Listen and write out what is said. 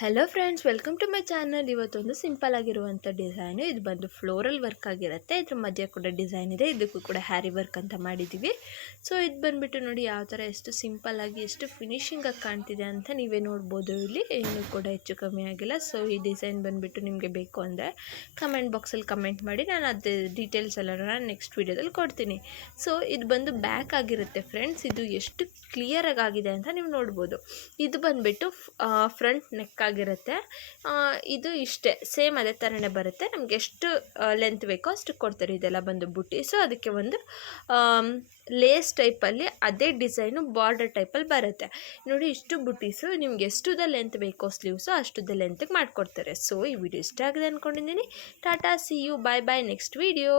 Hello friends, welcome to my channel. ಇವತ್ತೊಂದು simple ಆಗಿರುವಂಥ design. ಇದು ಬಂದು ಫ್ಲೋರಲ್ ವರ್ಕ್ ಆಗಿರುತ್ತೆ. ಇದ್ರ ಮಧ್ಯೆ ಕೂಡ ಡಿಸೈನ್ ಇದೆ. ಇದಕ್ಕೂ ಕೂಡ ಹ್ಯಾರಿ ವರ್ಕ್ ಅಂತ ಮಾಡಿದ್ದೀವಿ. ಸೊ ಇದು ಬಂದುಬಿಟ್ಟು ನೋಡಿ ಯಾವ ಥರ ಎಷ್ಟು ಸಿಂಪಲ್ಲಾಗಿ ಎಷ್ಟು ಫಿನಿಶಿಂಗಾಗಿ ಕಾಣ್ತಿದೆ ಅಂತ ನೀವೇ ನೋಡ್ಬೋದು. ಇಲ್ಲಿ ಏನೂ ಕೂಡ ಹೆಚ್ಚು ಕಮ್ಮಿ ಆಗಿಲ್ಲ. ಸೊ ಈ ಡಿಸೈನ್ ಬಂದುಬಿಟ್ಟು ನಿಮಗೆ ಬೇಕು ಅಂದರೆ ಕಮೆಂಟ್ ಬಾಕ್ಸಲ್ಲಿ ಕಮೆಂಟ್ ಮಾಡಿ, ನಾನು ಅದು ಡೀಟೇಲ್ಸ್ ಎಲ್ಲ ನಾನು ನೆಕ್ಸ್ಟ್ ವೀಡಿಯೋದಲ್ಲಿ ಕೊಡ್ತೀನಿ. ಸೊ ಇದು ಬಂದು ಬ್ಯಾಕ್ ಆಗಿರುತ್ತೆ ಫ್ರೆಂಡ್ಸ್. ಇದು ಎಷ್ಟು ಕ್ಲಿಯರಾಗಿ ಆಗಿದೆ ಅಂತ ನೀವು ನೋಡ್ಬೋದು. ಇದು ಬಂದುಬಿಟ್ಟು ಫ್ರಂಟ್ ನೆಕ್ ಆಗಿರುತ್ತೆ. ಇದು ಇಷ್ಟೇ ಸೇಮ್ ಅದೇ ಥರನೇ ಬರುತ್ತೆ. ನಮಗೆ ಎಷ್ಟು ಲೆಂತ್ ಬೇಕೋ ಅಷ್ಟು ಕೊಡ್ತಾರೆ. ಇದೆಲ್ಲ ಬಂದು ಬುಟ್ಟೀಸು. ಅದಕ್ಕೆ ಒಂದು ಲೇಸ್ ಟೈಪಲ್ಲಿ ಅದೇ ಡಿಸೈನು ಬಾರ್ಡರ್ ಟೈಪಲ್ಲಿ ಬರುತ್ತೆ ನೋಡಿ. ಇಷ್ಟು ಬುಟ್ಟೀಸು ನಿಮ್ಗೆ ಎಷ್ಟುದ ಲೆಂತ್ ಬೇಕೋ ಸ್ಲೀವ್ಸು ಅಷ್ಟುದ ಲೆಂತ್ಗೆ ಮಾಡಿಕೊಡ್ತಾರೆ. ಸೊ ಈ ವಿಡಿಯೋ ಇಷ್ಟ ಆಗಿದೆ ಅಂದ್ಕೊಂಡಿದ್ದೀನಿ. Tata, C you, bye bye, next video.